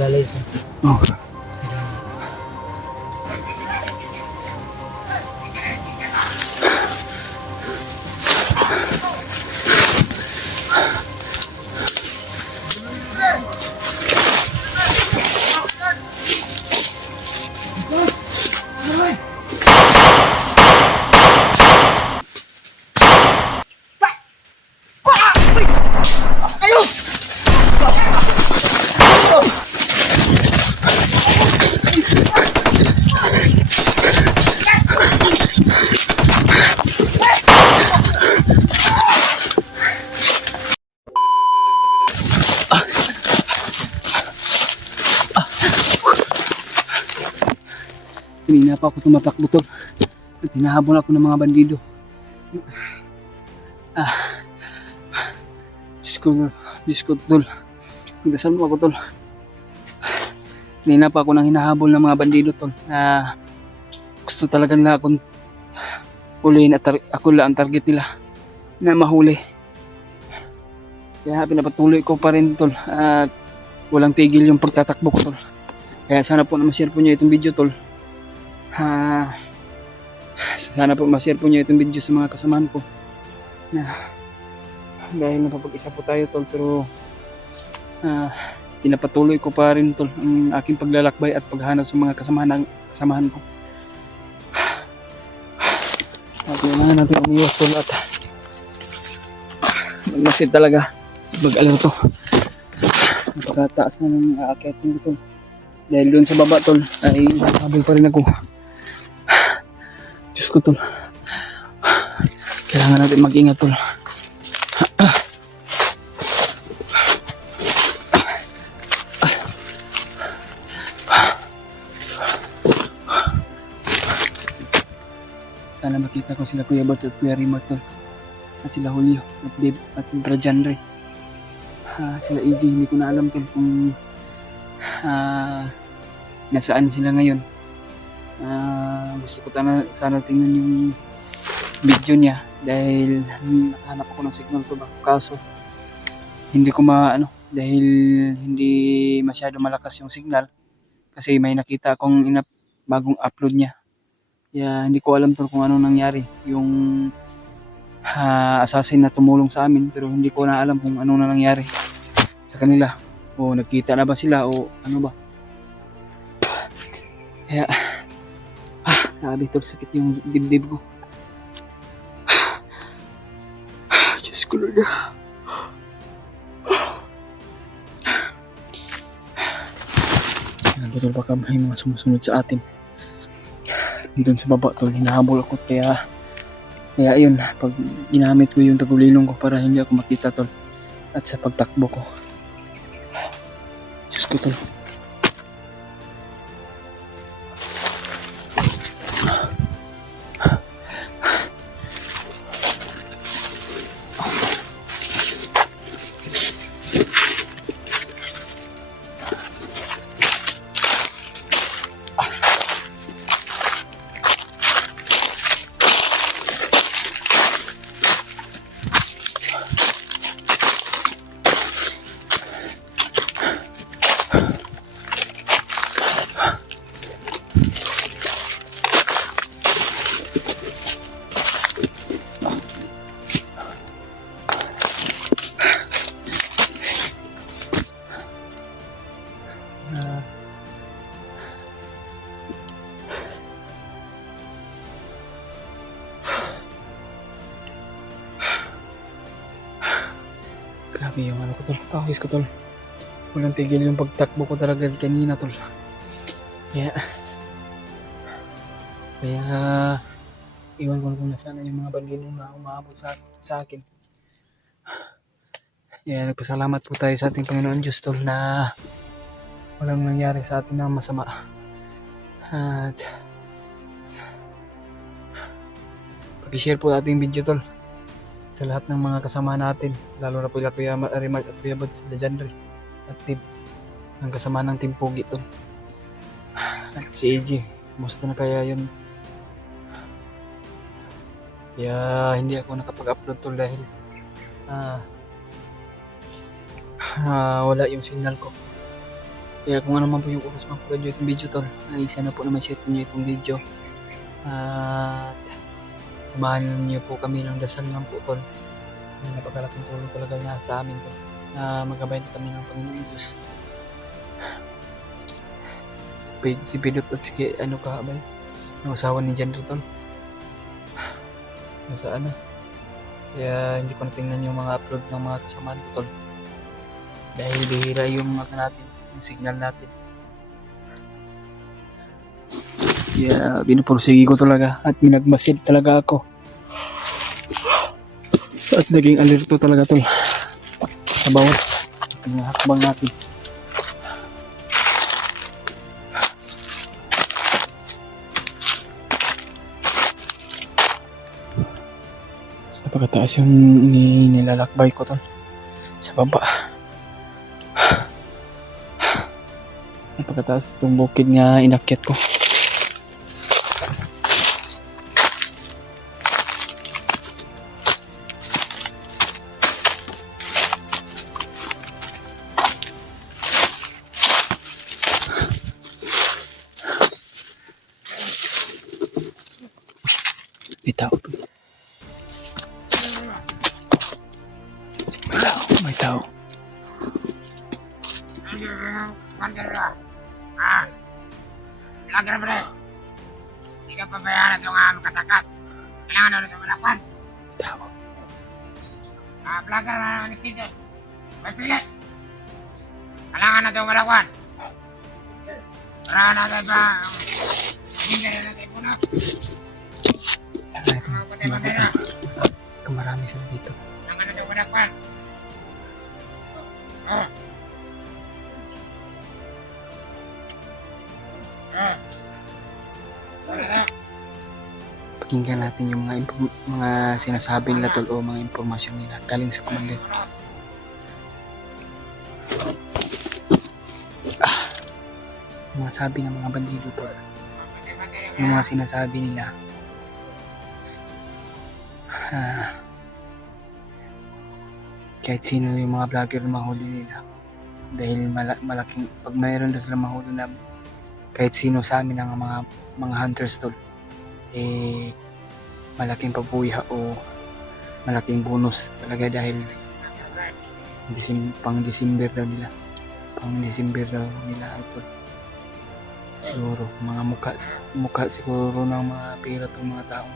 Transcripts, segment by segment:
Lalay siya. Oh. Kanina pa ako tumatakbo tol. At hinahabol ako ng mga bandido. Diyos ko tol. Magdasal mo ako tol. Kanina pa ako nang hinahabol ng mga bandido tol. Na gusto talaga nila akong huliin at ako lang ang target nila na mahuli. Kaya pinapatuloy ko pa rin tol. At walang tigil yung pagtatakbo ko tol. Kaya sana po na ma-share po niyo itong video tol. Sana po ma-share po niyo itong video sa mga kasamahan ko na dahil napapag-isa po tayo tol, pero pinapatuloy ko pa rin tol ang aking paglalakbay at paghahanap sa mga kasamahan ko. At yun natin umiwas tol at magmasid talaga mag-alaro to. Napakataas na ng aakyatin ko tol, dahil doon sa baba tol ay habol pa rin ako. Diyos ko tol, kailangan natin mag-ingat tol. Sana makita ko sila Kuya Bots at Kuya Remote tol, at sila Julio at Dave at Brajan Ray. Sila Iggy, hindi ko na alam tol kung nasaan sila ngayon. Gusto ko sana tingnan yung video niya dahil hanap ako ng signal ko, kaso hindi ko dahil hindi masyado malakas yung signal kasi may nakita akong bagong upload niya. Kaya hindi ko alam kung ano nangyari yung assassin na tumulong sa amin, pero hindi ko na alam kung ano na nangyari sa kanila, o nagkita na ba sila o ano ba. Kaya grabe tol, sakit yung dibdib ko. Diyos ko Lord. Tol, baka may mga sumusunod sa atin doon sa baba tol, hinahabol ako. Kaya yun, pag ginamit ko yung tagulilong ko para hindi ako makita tol, at sa pagtakbo ko. Diyos ko tol. Grabe yung ano ko tol, pawis ko tol. Walang tigil yung pagtakbo ko talaga kanina tol. Kaya iwan ko kung nasaan yung mga bandido na umaabot sa akin. Kaya nagpasalamat po tayo sa ating Panginoon Diyos tol na walang nangyari sa atin na masama. At pag-share po ating video tol sa lahat ng mga kasama natin, lalo na po sila Kuya Remark at Kuya Bods, Brajan Ray at Team ng kasama ng Team Pogi tol. At si AJ, kumusta na kaya yun? Kaya hindi ako nakapag-upload tol dahil wala yung signal ko. Kaya kung ano man po yung oras ma-upload nyo itong video tol, ay sana po naman share nyo itong video. At samahan niyo po kami ng dasal ng po tol. Napakalaking tulong talaga niya sa amin tol. Na magabay na kami ng Panginoon Diyos. Si Pidot at si ano kahabay, yung asawa ni Jan tol. Nasa ano. Kaya hindi ko natingnan yung mga upload ng mga kasamaan ko tol. Dahil bihira yung ano natin, yung signal natin. Kaya pinupursige ko talaga at minagmasid talaga ako. At naging alerto talaga tol sa bawat hakbang natin. Napakataas yung nilalakbay ko tol sa baba. Napakataas itong bukid nga inakyat ko. May tao. May tao. Lager bre. Hindi ka pabayaan itong makatakas. Kailangan na rin sa malapan. Tao. Vlogger na naman ni Sidi. May pili. Kailangan na itong malapan. Para natin pa hindi na natin muna. Marami sila dito. Kailangan na itong malapan. Pakinggan natin yung mga sinasabi nila tol o mga impormasyon nila galing sa komando. Mga sabi ng mga bandido tol. Yung mga sinasabi nila. Kahit sino yung mga vlogger na mahuli nila. Dahil malaking pag mayroon na sila mahuli na kahit sino sa amin ng mga hunters tol, eh malaking pabuya o malaking bonus talaga dahil pang December daw nila ito. Siguro mga mukha siguro ng mga pera itong mga tao,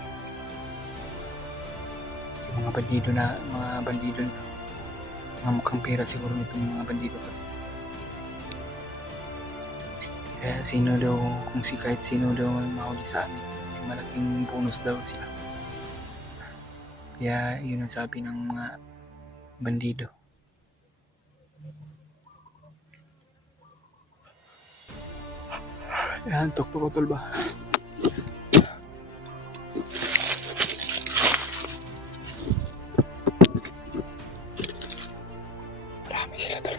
yung mga bandido na mga mukhang pera siguro nitong mga bandido to. Kaya kahit sino daw mahuli sa amin, may malaking bonus daw sila. Kaya yun ang sabi ng mga bandido. Yan, tok-tok tol ba? Marami sila tol.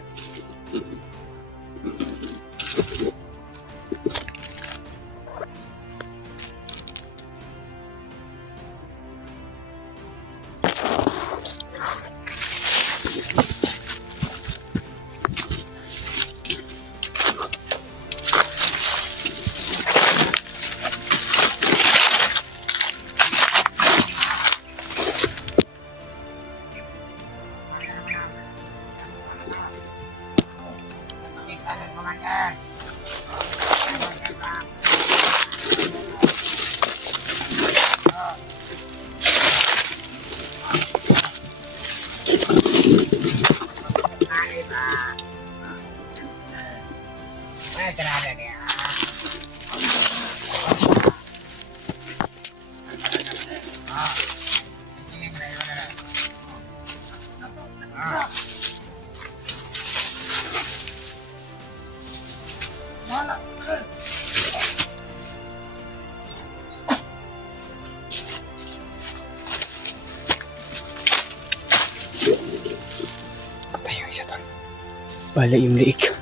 Bala yung liik.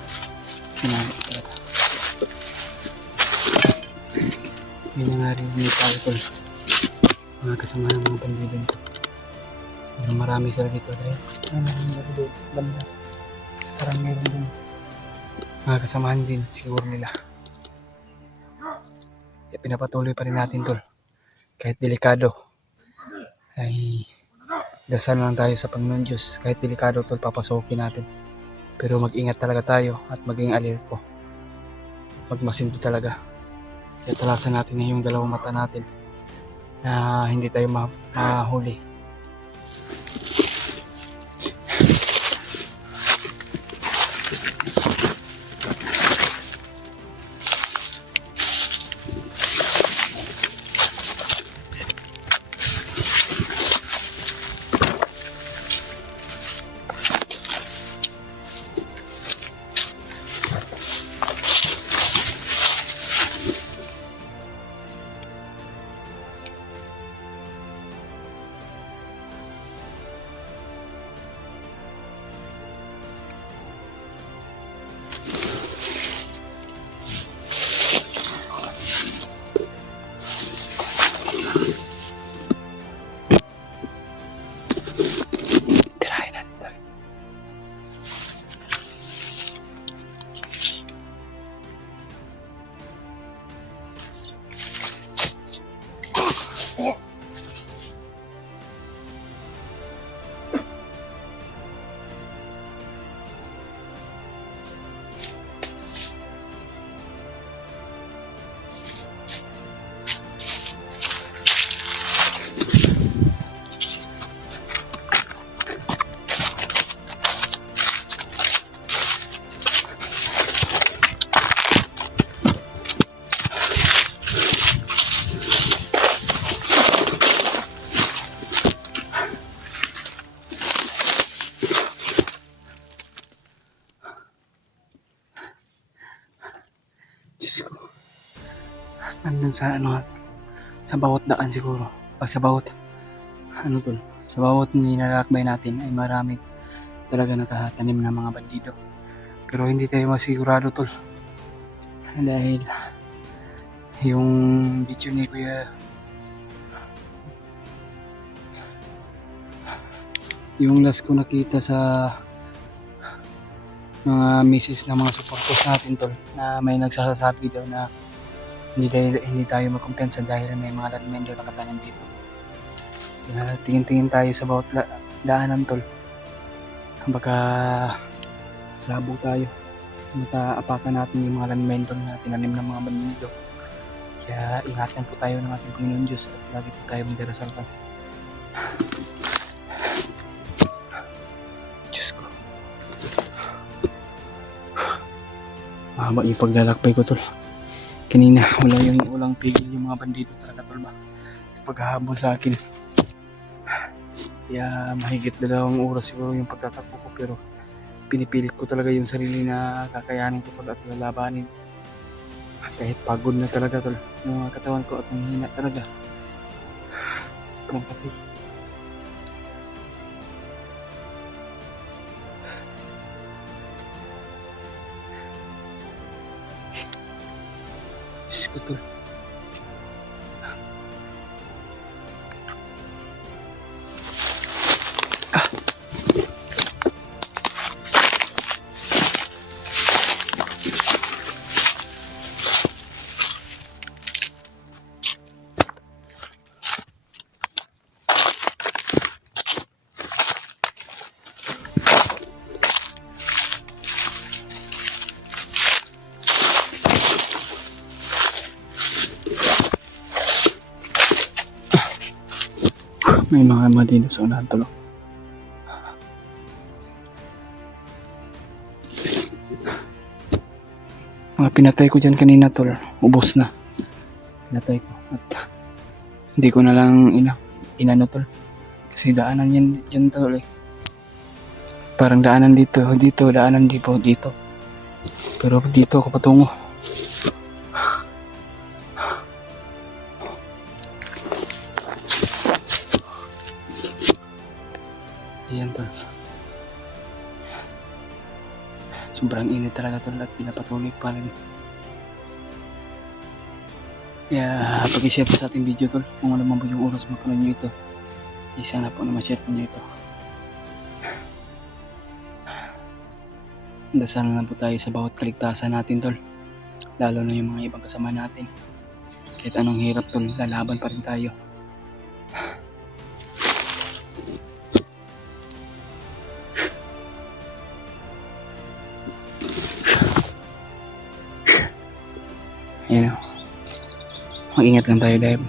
Yung mga rin ni Paul, mga kasama ng mga bandido nito. Marami sila dito dahil banda. Parang meron din. mga kasamahan din siguro nila. Kaya pinapatuloy pa rin natin tol. Kahit delikado ay dasal lang tayo sa Panginoon Diyos. Kahit delikado tol, papasokin natin. Pero mag-ingat talaga tayo at maging alerto. Magmasinto talaga. Kaya talasan natin na yung dalawang mata natin na hindi tayo mahuli. Tirahin natin tol. Diyos ko. Nandun sa sa bawat daan siguro. Pag sa bawat tol, sa bawat nilalakbay natin ay marami talaga nakatanim ng mga bandido. Pero hindi tayo masigurado tol. Dahil yung video ni Kuya, yung last ko nakita sa mga misis ng mga supporters natin tol, na may nagsasabi daw na hindi tayo magkumpiyansa dahil may mga landmine daw nakatanim dito. Tingin-tingin tayo sa bawat daanan tol. Baka labo tayo. Mataapakan natin yung mga landmine tol na tinanim ng mga bandido. Kaya ingatan po tayo ng ating Panginoon Diyos at lagi po tayo magdarasal tol. Diyos ko. Mahaba yung paglalakbay ko tol. Kanina walang tigil yung mga bandido talaga tol ba, sa paghahabol sa akin. Kaya mahigit 2 oras siguro yung pagtatakbo ko, pero pinipilit ko talaga yung sarili na kakayanin ko tol at lalabanin. Kahit pagod na talaga tol yung katawan ko at nanghihina talaga. Sobrang kapit. Diyos ko tol. May mga bandido sa unahan tol. Mga pinatay ko dyan kanina tol, ubos na. Pinatay ko at hindi ko na lang inano tol. Kasi daanan yan dyan tol eh. Parang daanan dito, daanan dito. Pero dito ako patungo. Ayan tol. Sobrang init talaga tol at pinapatuloy pa rin. Kaya pag-share po sa ating video tol, kung ano man po yung oras mapanood nyo ito, sana po na ma-share po nyo ito. Dasal na po tayo sa bawat kaligtasan natin, tol. Lalo na yung mga ibang kasama natin. Kahit anong hirap, tol, lalaban pa rin tayo. Ayan o. Mag-ingat lang tayo dahil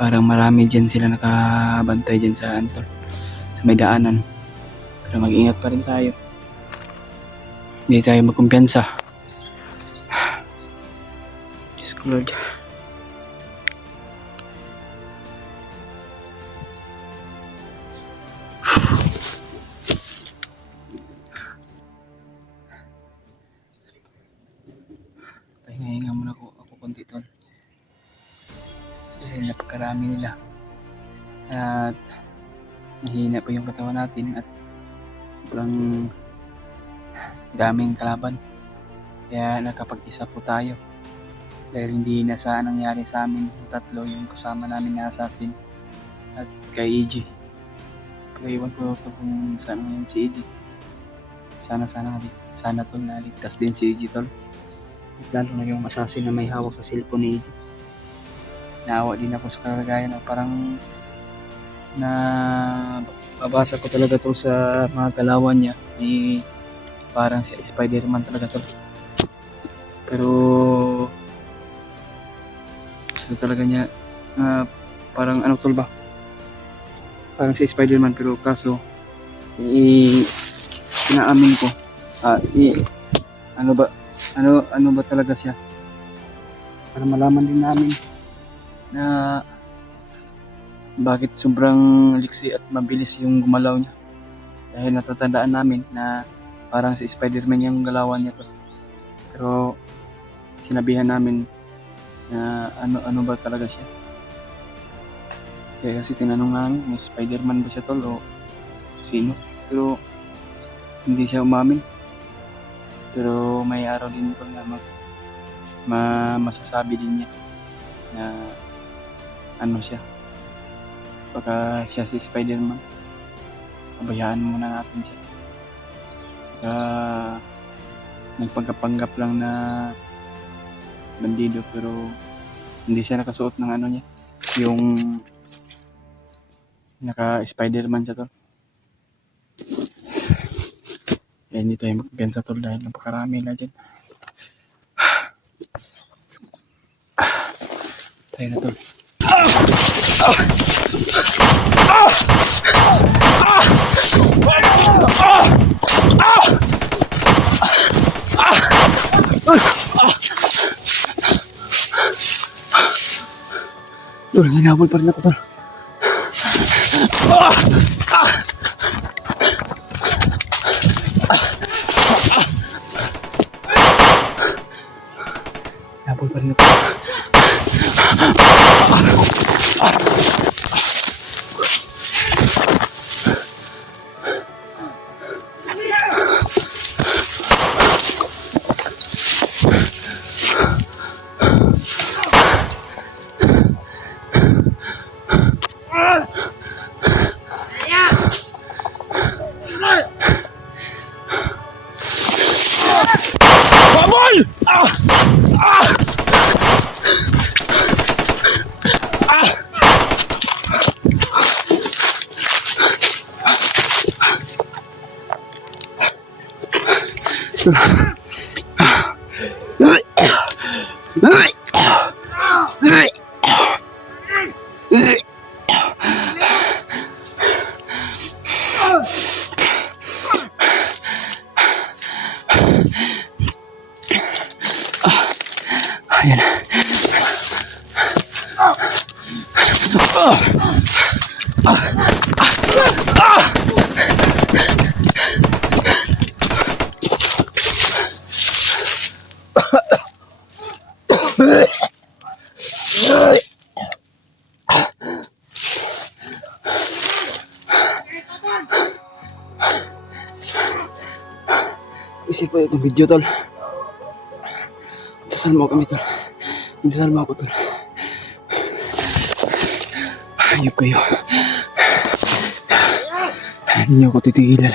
parang marami dyan sila nakabantay dyan sa antol, sa may daanan. Pero mag-ingat pa rin tayo. Hindi tayo magkumpiyansa. Diyos ko Lord. Pahinga muna ako konti, tol. Dahil napakarami nila. At mahina pa yung katawan natin at sobrang daming kalaban. Kaya nakapag-isa po tayo. Dahil hindi na sa nangyari sa amin tatlo yung kasama namin na assassin at kay EG. Pero iwan ko kung saan ngayon si EG. Sana tol naligtas din si EG, tol. At lalo na yung assassin na may hawak sa cellphone ni EG. Naawa din ako sa kalagayan. Parang babasa ko talaga to sa mga galawan niya. Parang si Spider-Man talaga to. Pero gusto talaga niya parang ano tol ba? Parang si Spider-Man, pero kaso inaamin ko ano ba talaga siya, para malaman din namin na bakit sobrang liksi at mabilis yung gumalaw niya. Dahil natatandaan namin na parang si Spider-Man yung galawan niya to. Pero sinabihan namin na ano ba talaga siya. Kaya kasi tinanong namin kung Spider-Man ba siya tol o sino. Pero hindi siya umamin. Pero may araw din tol na masasabi din niya na ano siya. Baka siya si Spider-Man. Pabayaan muna natin siya. Nagpagkapanggap lang na bandido, pero hindi siya nakasuot ng ano niya, yung naka Spider-Man siya tol. Kaya hindi tayo magpiyansa tol dahil napakarami na dyan. Tayo na tol. Tol, hinabol pa rin ako tol. Hinabol pa rin ako. Ayan. Isip pa itong video tol. Dasal mo kami tol. Dasal mo ako tol. Hayop kayo. Hindi niyo ako titigilan.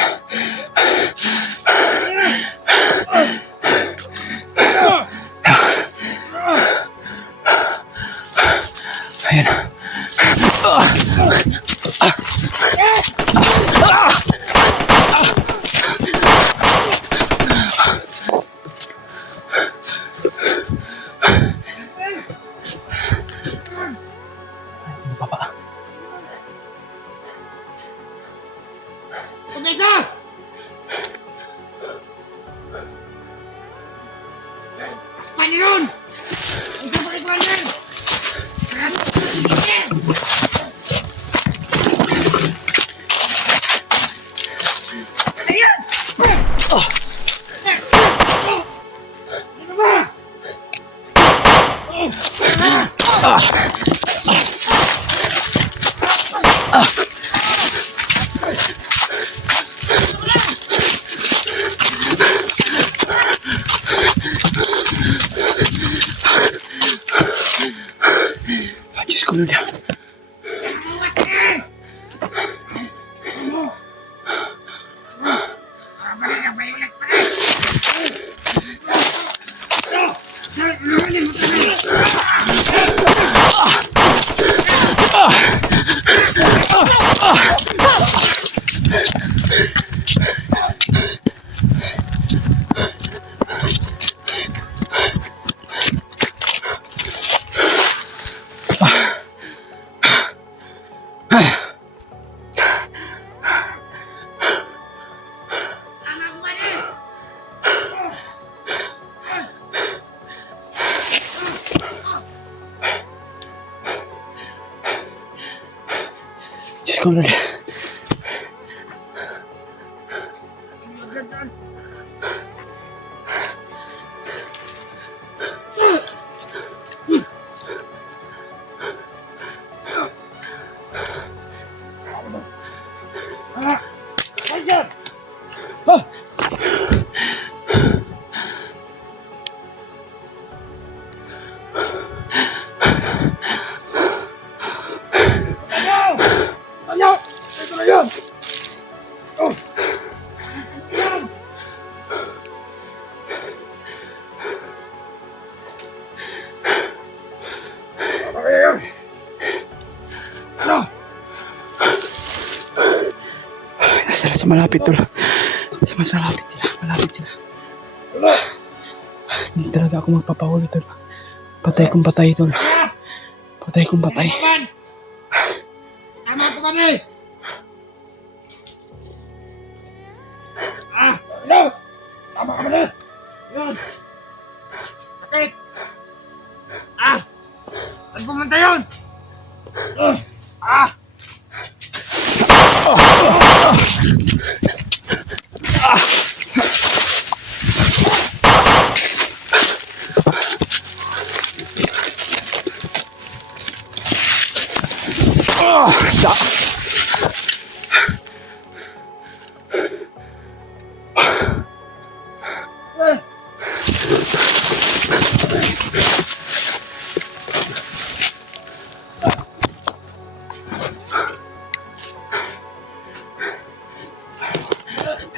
Baba. Kumita! Panginoon! Ang kapalikuan yan! Ayan! Ano ba? Diyos ko, Lord. Diyos ko, Lord. Sila sa malapit, tol. Sa mas malapit sila. Malapit sila. Hindi talaga ako magpapahuli, tol. Patay kong patay, tol. Patay kong patay. Tama ko kami! Ano? Tama ka ba na? Yun! Sakit! Saan pumunta yun?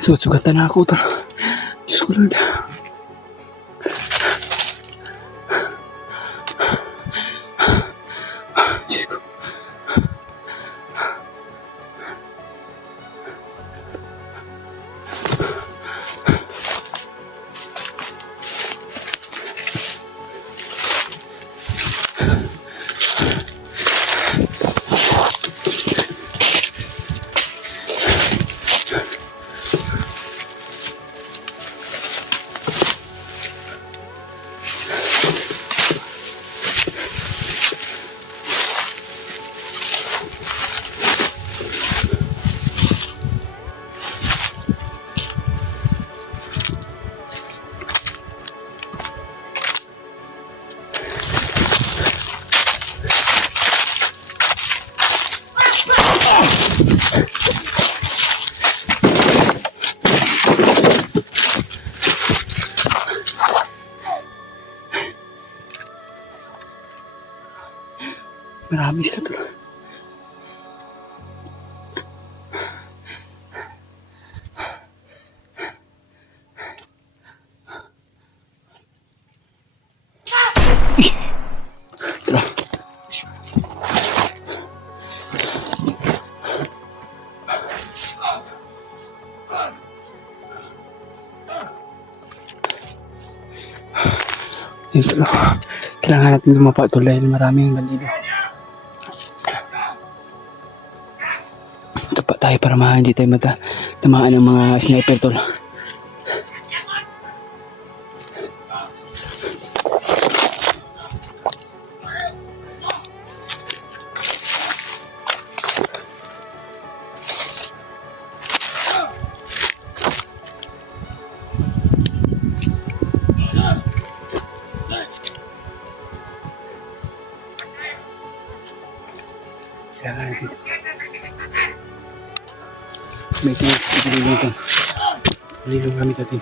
Sugat-sugatan na ako, tol. Diyos ko, Lord. Diyos ko. Marami sila, tol. Tara. Yun, tol. Kailangan natin lumapa tol dahil maraming bandido. Tapat tayo para hindi tayo tamaan ng mga sniper tol. Kailangan natin. May tinatulong ito. Halilong gamit natin.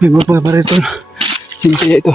May mga pa rito. Hindi kaya ito.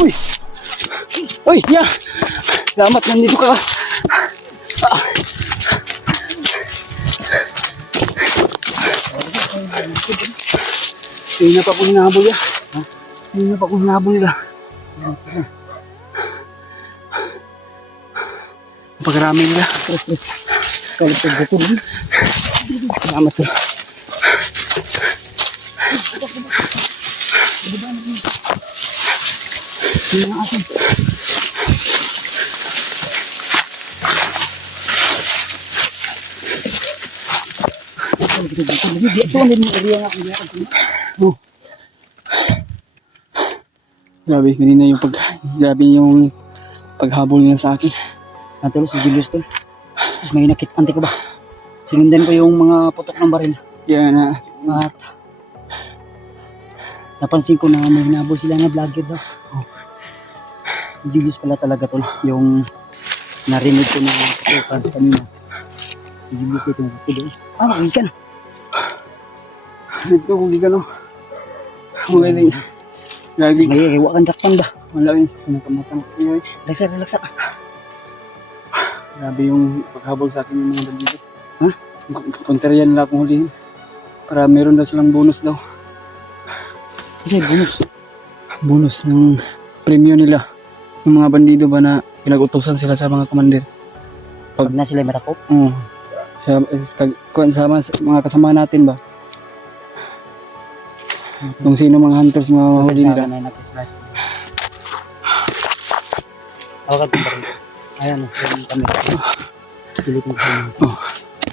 Uy! Uy! Yeah! Salamat, nandito ka. Hindi na pa po hinahabol ya. Hindi na pa po hinahabol nila. Pagkarami nila. Kalipag ko po. Salamat po. Hindi na atin. Grabe, kanina yung paghabol nila sa akin. Natulog si Julius to. Tapos may nakit-anti ko ba? Sinundan ko yung mga putok ng baril. Kaya na, At napansin ko na may hinabol sila na vlogger daw. Oh. Si Julius pala talaga to. Yung narinig ko na putukan kanina. Si Julius ito na putukan. Uwi ka na. dito kung di ka no. Magaling. Grabe. May iwa kang dakpan ba? Wala yun. Pinakamatang. Relaxa. Grabe yung paghabol sa akin yung mga bandido. Ha? Punterian nila akong hulihin. Para meron daw silang bonus daw. Kasi bonus. Bonus ng premyo nila. Yung mga bandido ba na pinag-utusan sila sa mga commander. Pag na sila marakop. Oo. Sa mga kasama natin ba? Kung sino mga hunters mga mahuli nila. Awakan ko ba rin? Ayan, yung camera. Silipin ko naman. Oh.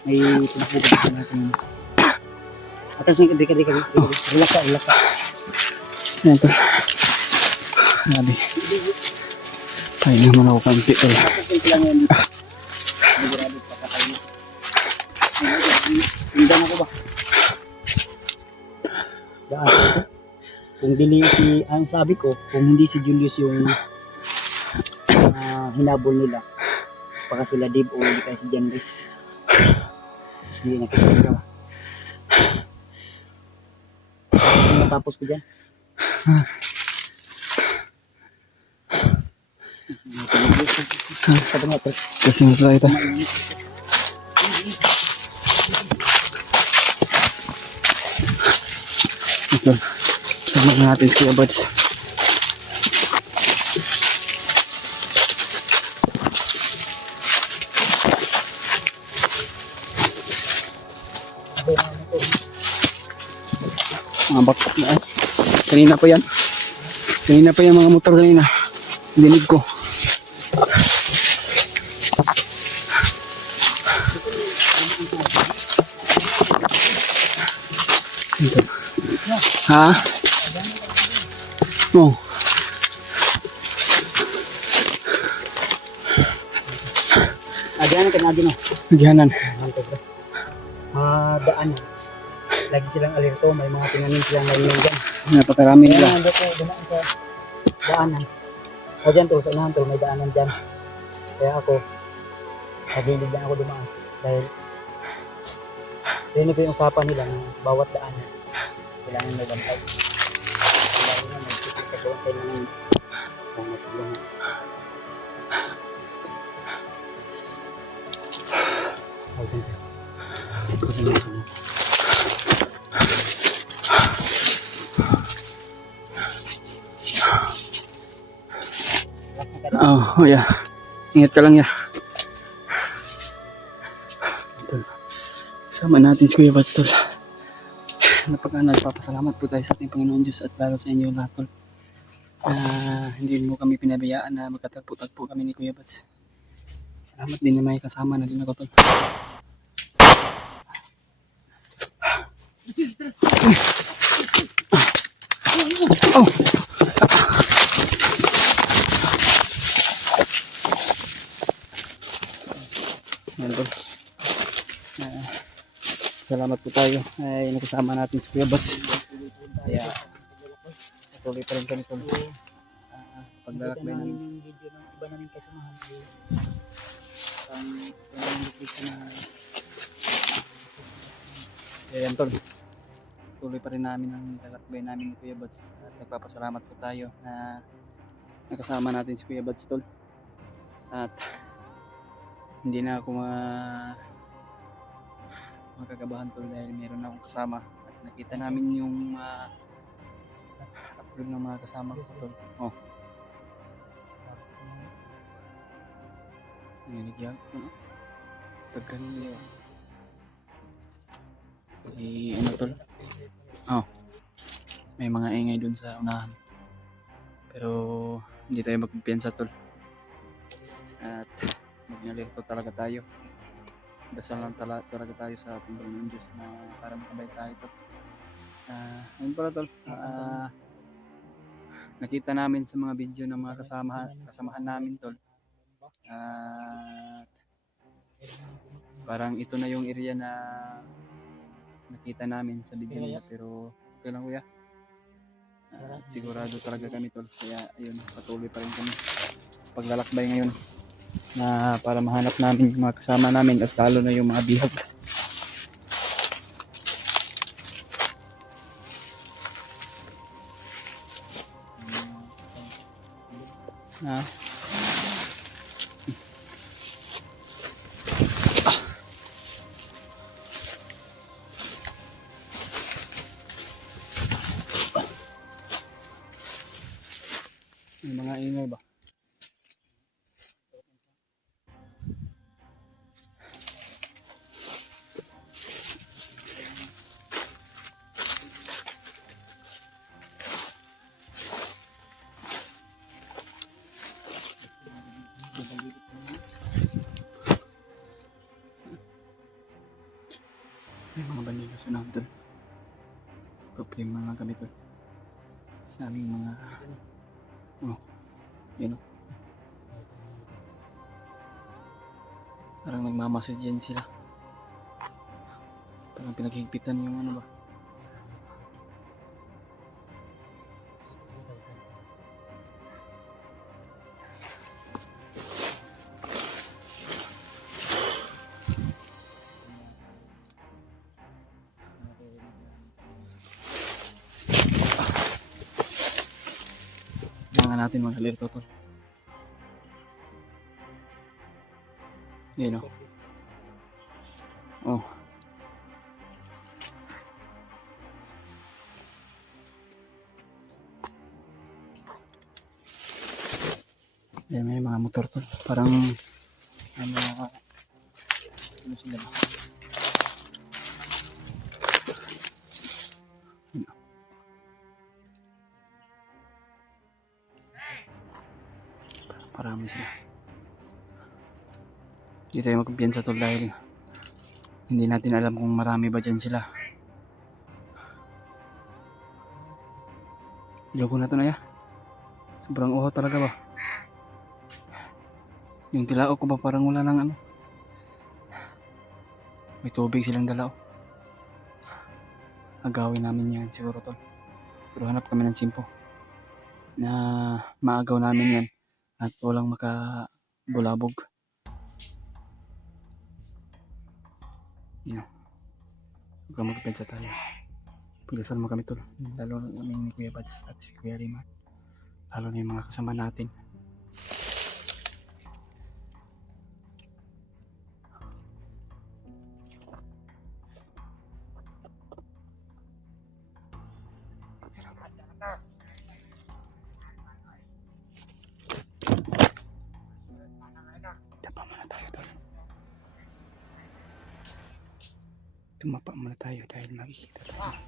May pinapagod ko natin. Atas yung dika. Relax ka. Ayan to. Grabe. Kaya naman ako kampi to. Ito lang yan. Sigurado pakatay mo. Tindan ako ba? Daan. Kung dili ang sabi ko, kung hindi si Julius yung hinabol nila, baka sila Dave o hindi kaya si Janry. Sige, nakikita ko. Ano natapos ko dyan? Sabi nga, Kasing ito ito. Ito. Sama natin si Kuya Buds. Mga bakit na eh. Kanina pa yan. Kanina pa yung mga motor kanina. Dinig ko. Ito. Ha? Oh. Agyanan ka na din, oh. Nagyanan. Daan. Lagi silang alerto, may mga tinanim silang ngayon dyan. Napakarami Kaya nila. nandito, dumaan sa daanan. O dyan to, sa unahan to, may daanan dyan. Kaya ako, nagilid lang ako dumaan. Dahil, yun po yung usapan nila ng bawat daanan. Kailangan may bantay. Kailangan na may pagkakagawan tayo ng matulungan. Okay, sir. Oh, yeah. Ingat ka lang ya. Tol. Kasama natin si Kuya Buds, tol. Nagpapasalamat po tayo sa ating Panginoon Diyos at lalo sa inyo lahat, tol. Hindi mo kami pinabayaan na magkatagpo-tagpo kami ni Kuya Buds. Salamat din na may kasama na din ako, tol. Oh! Yan, tol. Salamat po tayo ay nakasama natin si Kuya Buds. Kaya patuloy pa rin kami, tol. Paglalakbay namin. Yung video ng iba namin kasamahan ay ang video na Yan, tol. Tuloy pa rin namin ang lalakbay namin ni Kuya Buds. At nagpapasalamat po tayo na nakasama natin si Kuya Buds, tol. At hindi na ako makakabahan, tol, dahil meron na akong kasama. At nakita namin yung upload ng mga kasama ko, tol. Oh, nangyayag ko. Tagal nila. Ano, tol? Oh, may mga ingay dun sa unahan. Pero hindi tayo magpumpiyansa, tol. At mag-alerto talaga tayo. Dasal lang talaga tayo sa ating Panginoon Diyos na para makabay tayo, tol. Ayun pala, tol. Nakita namin sa mga video ng mga kasamahan namin, tol. Parang ito na yung area na nakita namin sa video nila, pero okay lang, kuya. Sigurado talaga kami, tol. Kaya ayun, patuloy pa rin kami paglalakbay ngayon na para mahanap namin yung mga kasama namin at lalo na yung mga bihag. May mga ingay ba? May mga bandila sa namin, tol. Problema lang kami, tol. Sa aming mga yun o. Parang nagmamasid yan sila. Parang pinaghigpitan yung ano ba. kailangan natin mag-alert tol. Yun o. Oh. Yan, may mga motor tol. Parang ano sila ba? Parami sila. Hindi tayo magkumpiyansa tol dahil hindi natin alam kung marami ba dyan sila. Ilogo na to na ya. Sobrang uho talaga ba? Yung tilao ko ba parang wala nang ano. May tubig silang dala. Agawin namin yan siguro tol. Pero hanap kami ng tsimpo na maagaw namin yan at walang makabulabog. Yun. Huwag magpensa tayo. Pagdasal mo kami tol. Lalo na ni Kuya Bads at si Kuya Rima. Lalo na yung mga kasama natin. Dapa muna tayo tol. Tumapa muna tayo dahil makikita tayo.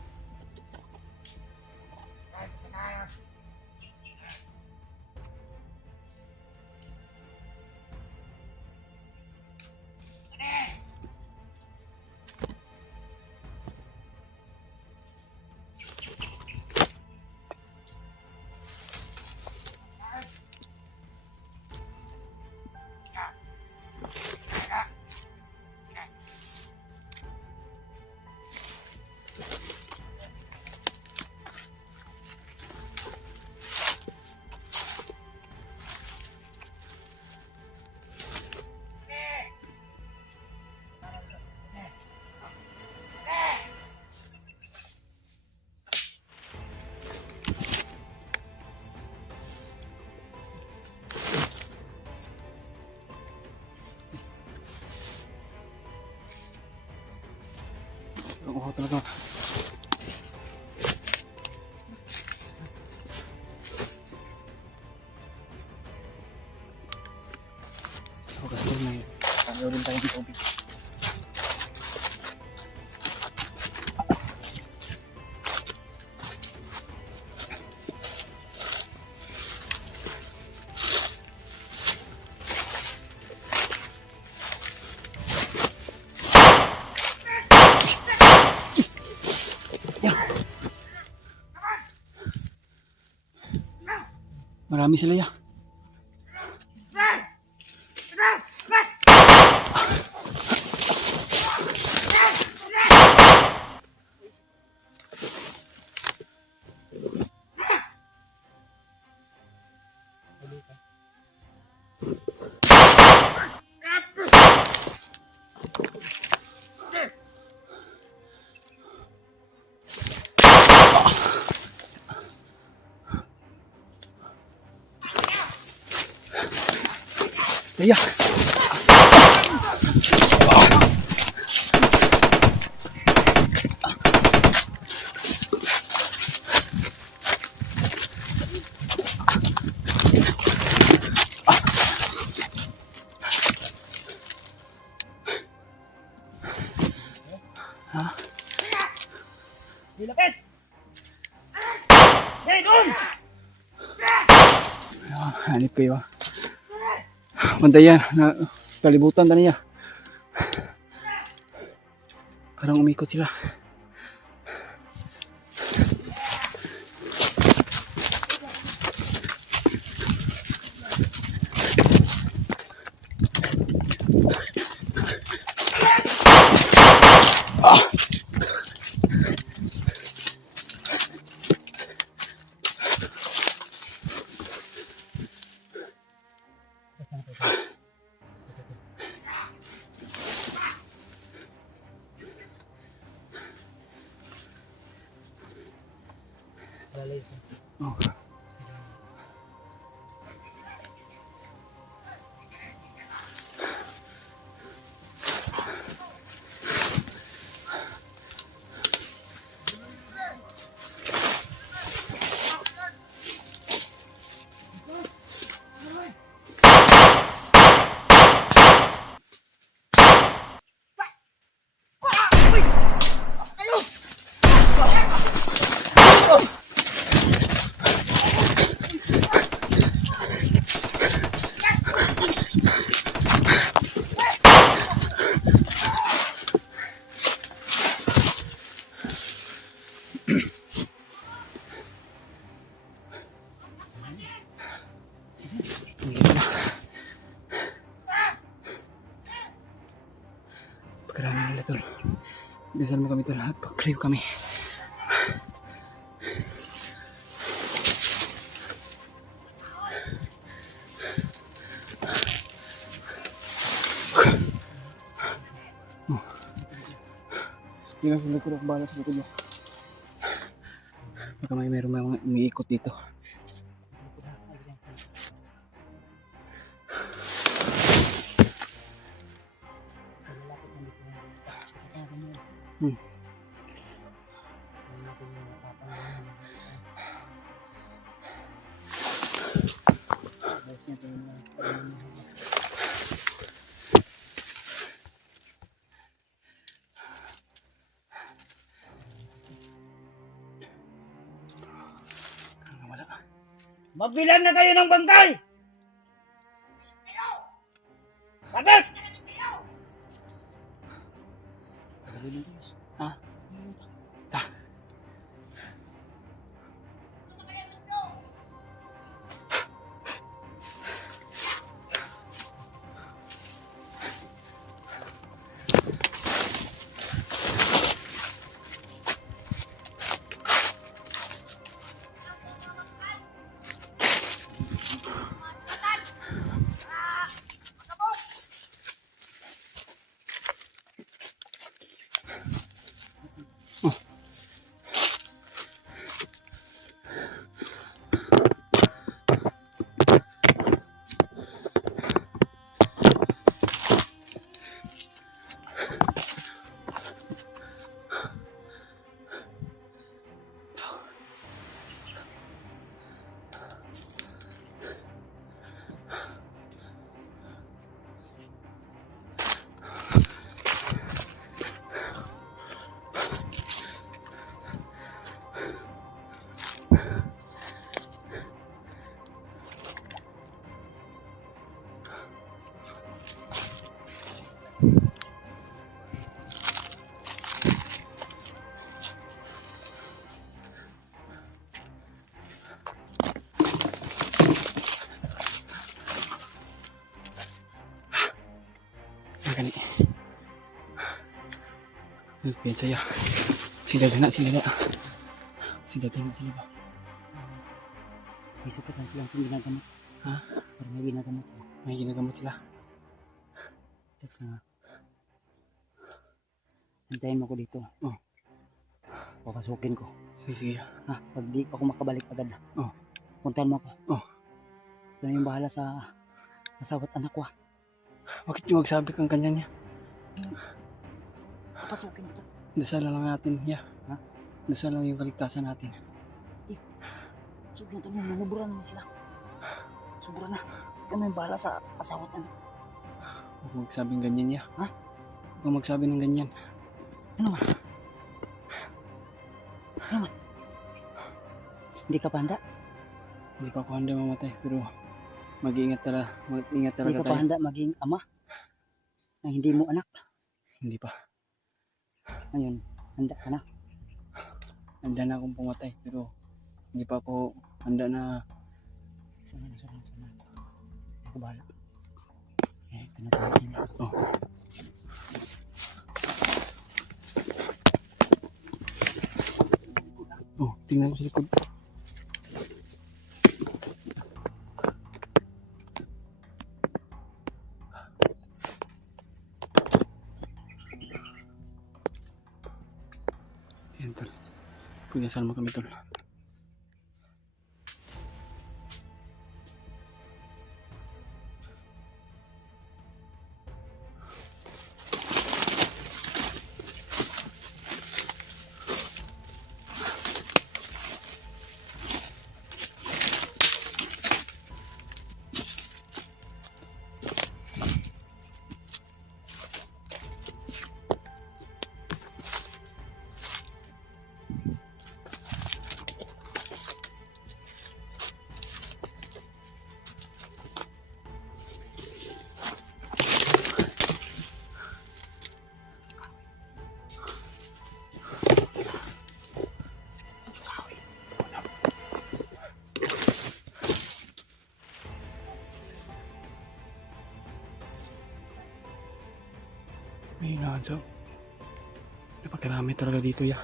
Ang uho talaga. Bukas tol, may ayaw din tayong tubig. Marami sila ya. Iya. Hah? Dilapit! Hey, doon! Hanip kayo ah. Bantayan na kalibutan na niya. Parang umikot sila. Oh. Hindi na. Pagkarami nila tol. Dasal mo kami tol at pag-pray kami. Hindi nga sunod ko na bahala sa likod niya. Baka mayroong mga umiikot dito. Hmm. Wala. Magbilan na kayo ng bangkay! Bakit? Ha? Ta. Gani. Nagpiyan saya. Sila gana, sila gana. Sila gana, sila ba? May sakit na silang ginagamot. Ha? Pero may ginagamot sila. May ginagamot sila. Text na. Antayin mo ko dito. Oh. Papasukin ko. Sige, sige. Ha? Pag di ako makabalik agad. Oh. Puntahan mo ako. Oh. Yan yung bahala sa asawa't anak ko. Bakit yung magsabi kang kanya niya? Papasukin mo to. Dasal lang natin, ya. Ha? Dasal lang yung kaligtasan natin. Sobrang tabi, manubura naman sila. Sobra na. Kami yung bahala sa asawa't anak. Huwag mong magsabing ganyan niya. Ha? Huwag mong magsabi ng ganyan. Ano man? Ano man? Hindi ka pa handa? Hindi pa ako handa mamatay, pero mag-iingat talaga. Mag-ingat Hindi talaga ka pa tayo. handa maging ama na hindi mo anak. Hindi pa. Ngayon, handa ka na. Handa na akong pumatay, pero hindi pa ako handa na. Sana. Ako bahala. Eh, pinatawag niya. Oh. Oh, tingnan mo sa likod. Yan tol. Punasan mo kami tol. Ayun na, so. Napakarami talaga dito, ya.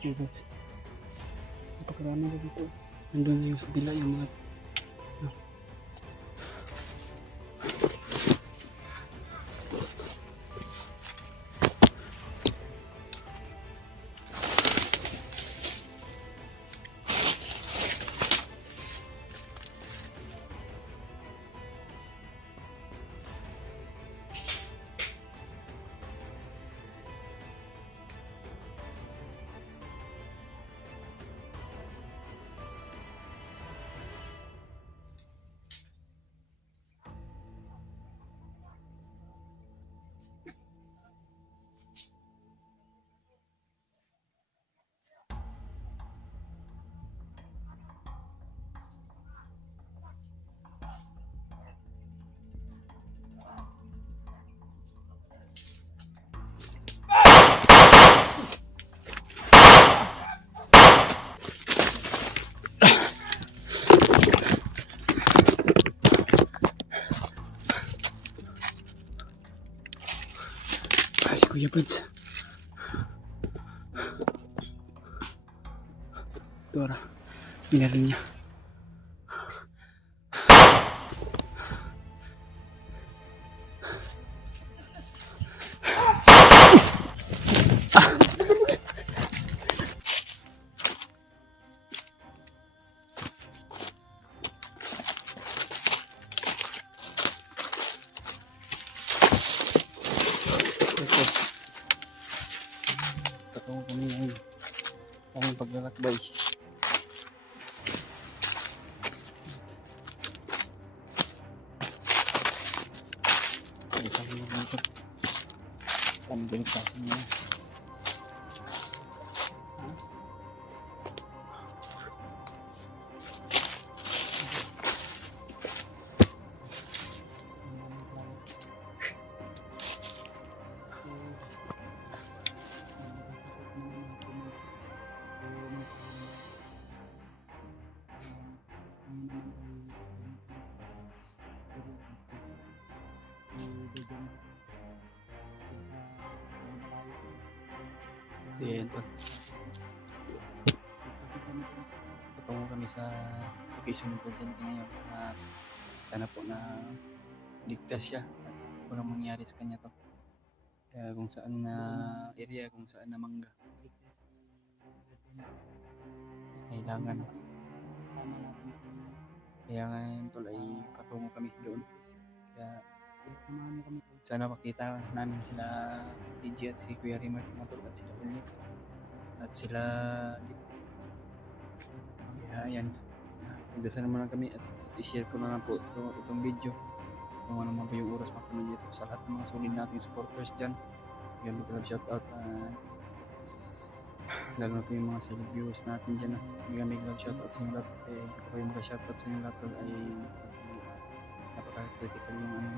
Buds. Napakarami na dito. Nandun na yung sa bila, yung mga... No. Ay, si Kuya Buds. Dora, binaril niya. Patungo kami ngayon sa aming paglalakbay. Sabi mo dito. Kami binigtasin niya. Ayan po. Patungo kami sa location ng presidente ngayon at sana po na ligtas siya at walang mangyari sa kanya to. Kaya kung saan na area, kung saan na mangga, kailangan tol ay patungo kami doon. Kaya sana makita namin sila PG at si Kuya Rimar Matol at sila Ulyo at sila kaya yan, nagdasal naman lang kami at i-share ko na lang po itong video kung ano man po yung oras mapanood dito sa lahat ng mga solid nating supporters dyan. Yan po lang shoutout lalo na po yung mga solid viewers natin dyan. May shoutout sa inyo lahat. Hindi ko kayo mag-shoutout sa inyo lahat ay napaka-critical yung ano.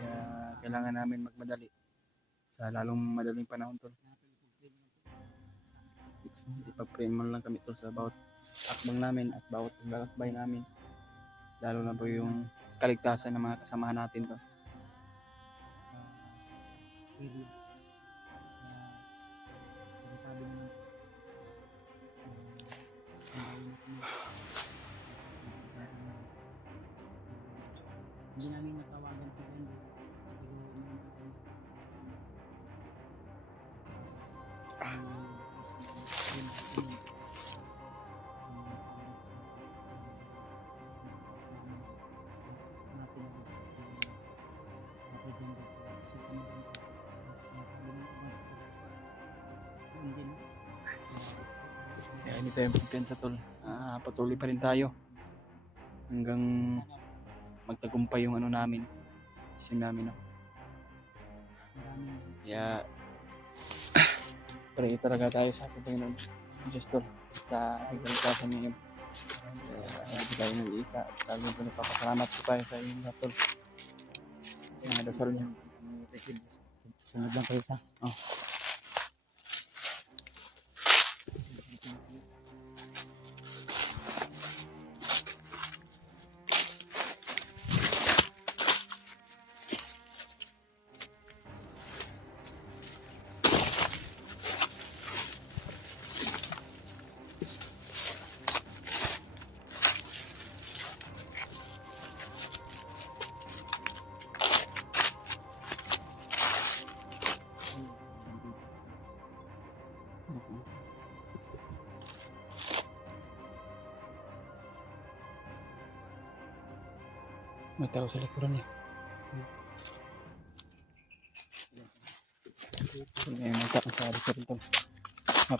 Kaya kailangan namin magmadali sa lalong madaling panahon tol. Ipag-pray mo lang kami tol sa bawat akbang namin at bawat paglalakbay namin. Lalo na po yung kaligtasan ng mga kasamahan natin tol. Hindi namin natawagan si Randy. Kaya hindi tayo magpipiansa tol. Patuloy pa rin tayo hanggang magtagumpay yung ano namin, mission namin, no? Kaya pray talaga tayo sa ating Panginoon Diyos tol sa pagkaligtasan niya. Hindi tayo nag-iisa at talagang po nagpapasalamat po tayo sa inyo lahat tol. Mga dasal niyo. Sunod lang kayo sa. Oh. May tao sa likuran niya. May tao sa likuran ito.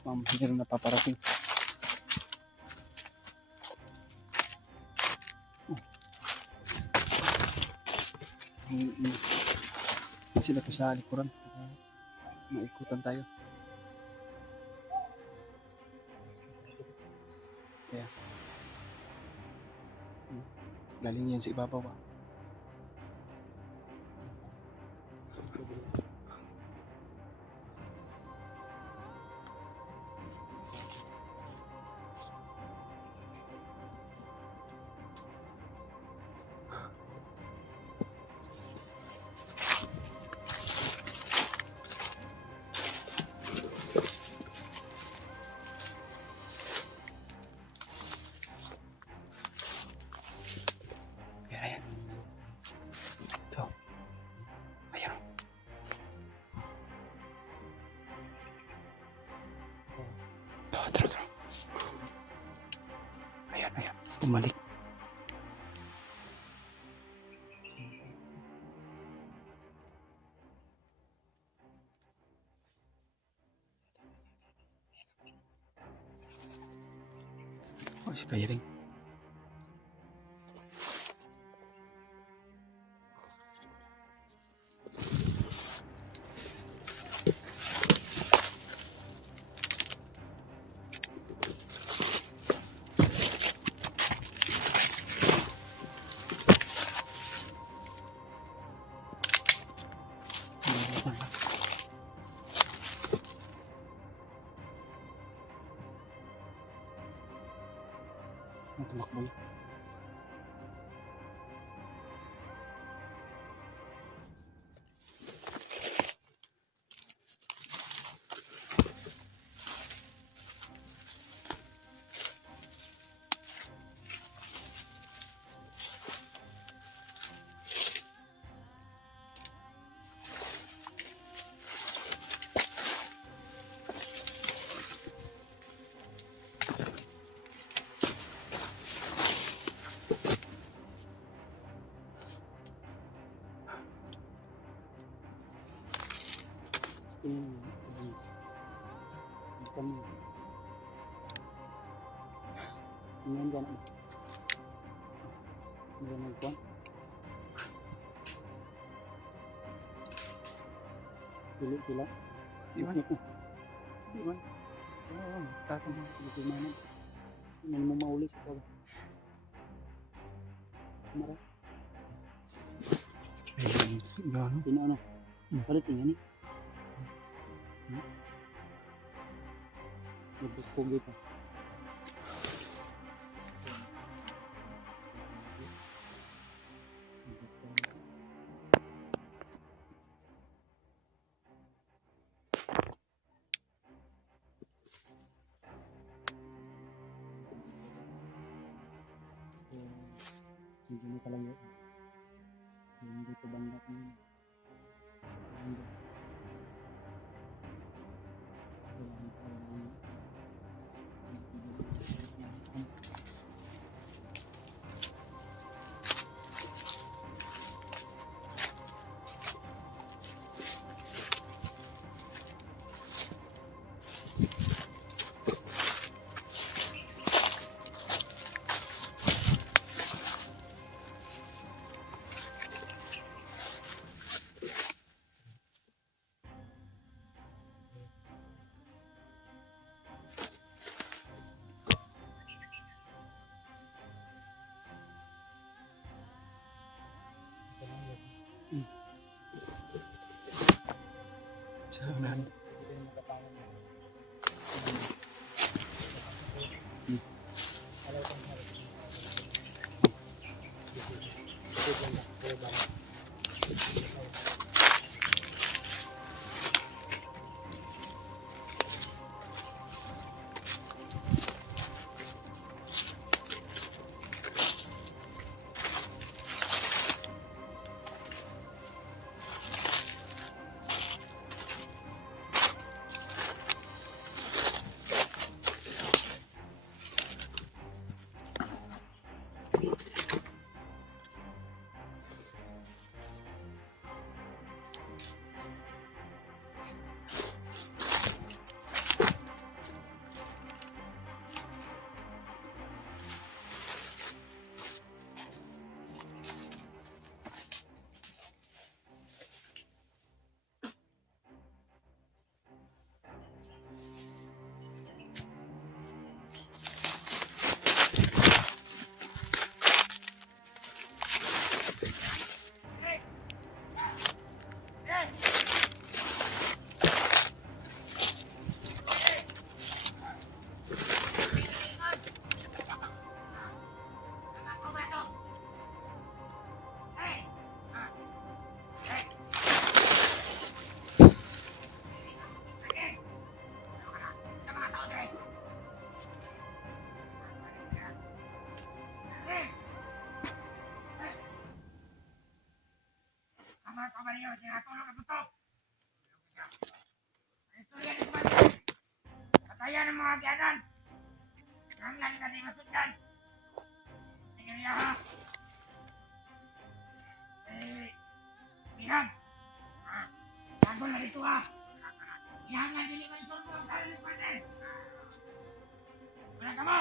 Hindi rin napaparating. Sila po sa likuran. Maikutan tayo. Kaya. Galing yun sa ibabaw ba? Ayan. Ito. Ayan. Tara. Ayan. Bumalik. Oh, si Kairing. Tumakbo na. Hindi kami. Ngayon dyan. Hindi naman ito. Pili sila. Iwan. Iwan. Oo, tatang mo. Hindi sila naman. Hindi mo mauli sa pag. Mara. Ayan. Ano? Palit yan eh. Nagbukugi pa. Hindi na talaga yun. Hindi ko bangga ko yun. Hindi. Saan? ba ninyo? Tinatulog ang buto. Ito yan ang mga katayan ng mga tiyanan. Nangyan ka din masundan. Sige niya ha. Bihag. Bago na dito ha. Bihag na dili man isulpo ang sarili ni partner. Wala ka mo.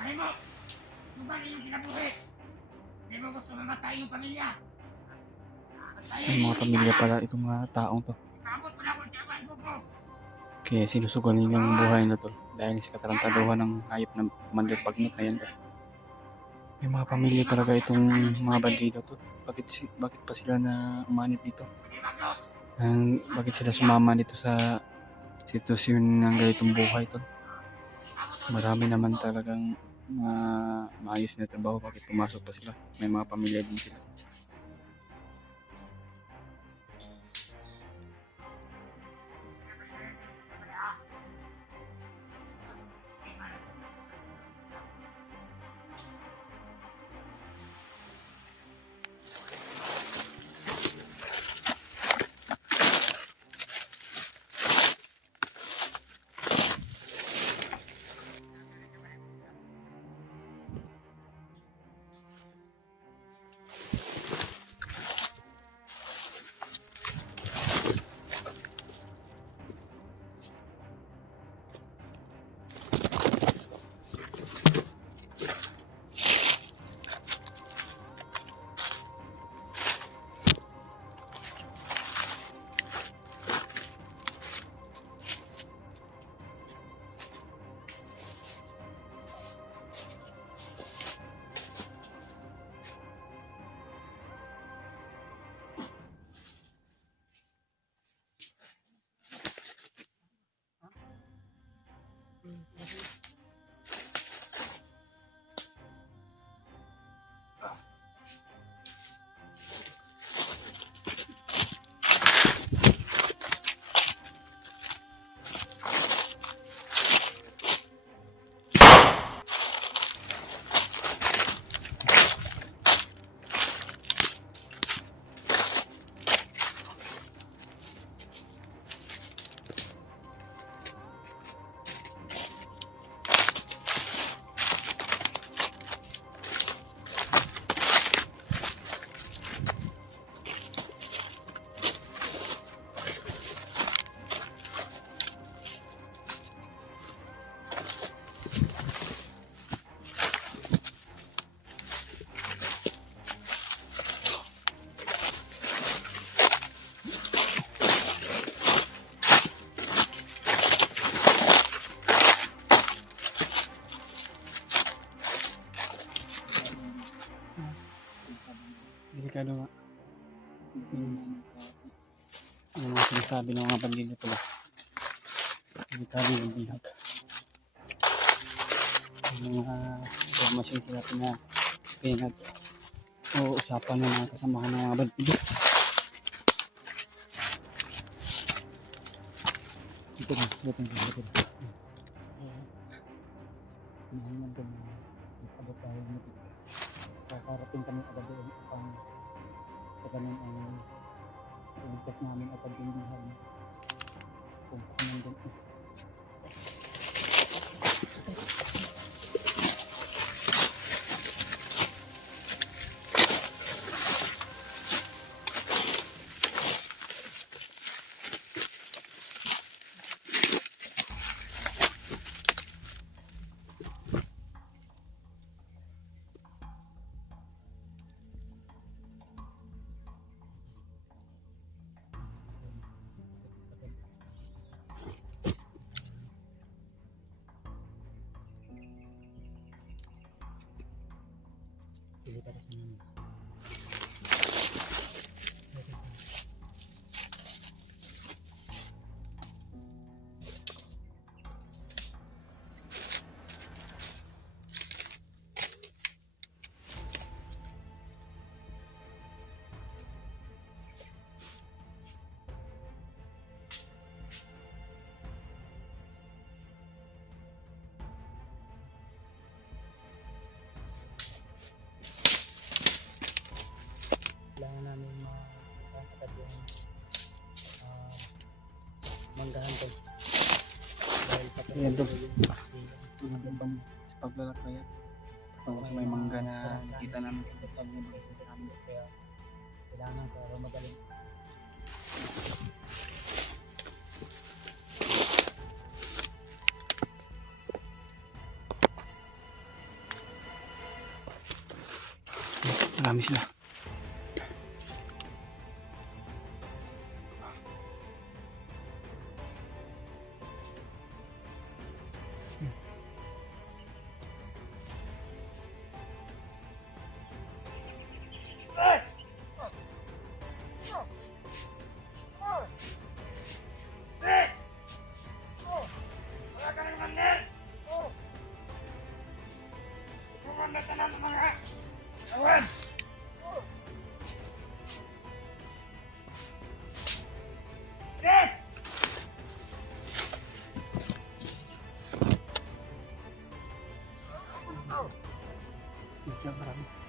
Mahimo. Sugan ninyong kinabuhi. Hindi mo gusto mamatay yung pamilya. Ay, mga pamilya pala itong mga taong to. Ipabot mo na kung siya ba ibubo. Kaya sinusugal nilang buhay na to dahil sa katarantaduhan ng hayop na mandirpagnot na yan. May mga pamilya talaga itong mga bandido to. Bakit pa sila na umanib dito? Bakit sila sumama dito sa sitwasyon ng ganitong buhay to? Marami naman talagang maayos na trabaho. Bakit pumasok pa sila? May mga pamilya din sila. Delikado nga. Yung mga sinasabi ng mga bandido pala. Delikado yung bihag. Yung mga informasyon sila na pinag-uusapan ng mga kasamahan ng mga bandido. Ito na, ito na. Nahangan ko na ikabot tayo nito. Kakarating kami agad doon upang sa ganun ang iligtas namin at pagbindihan kung kami doon. Sige para sa mga kailangan namin manggahan to. Dahil pa Ayan, to. yung Sa paglalakayan. Ito sa may mangga na nakita namin. kaya kailangan para magaling. Marami sila. Wala ka ng mandir! Tulungan na tanan ng mga kawan! Eh! Marami.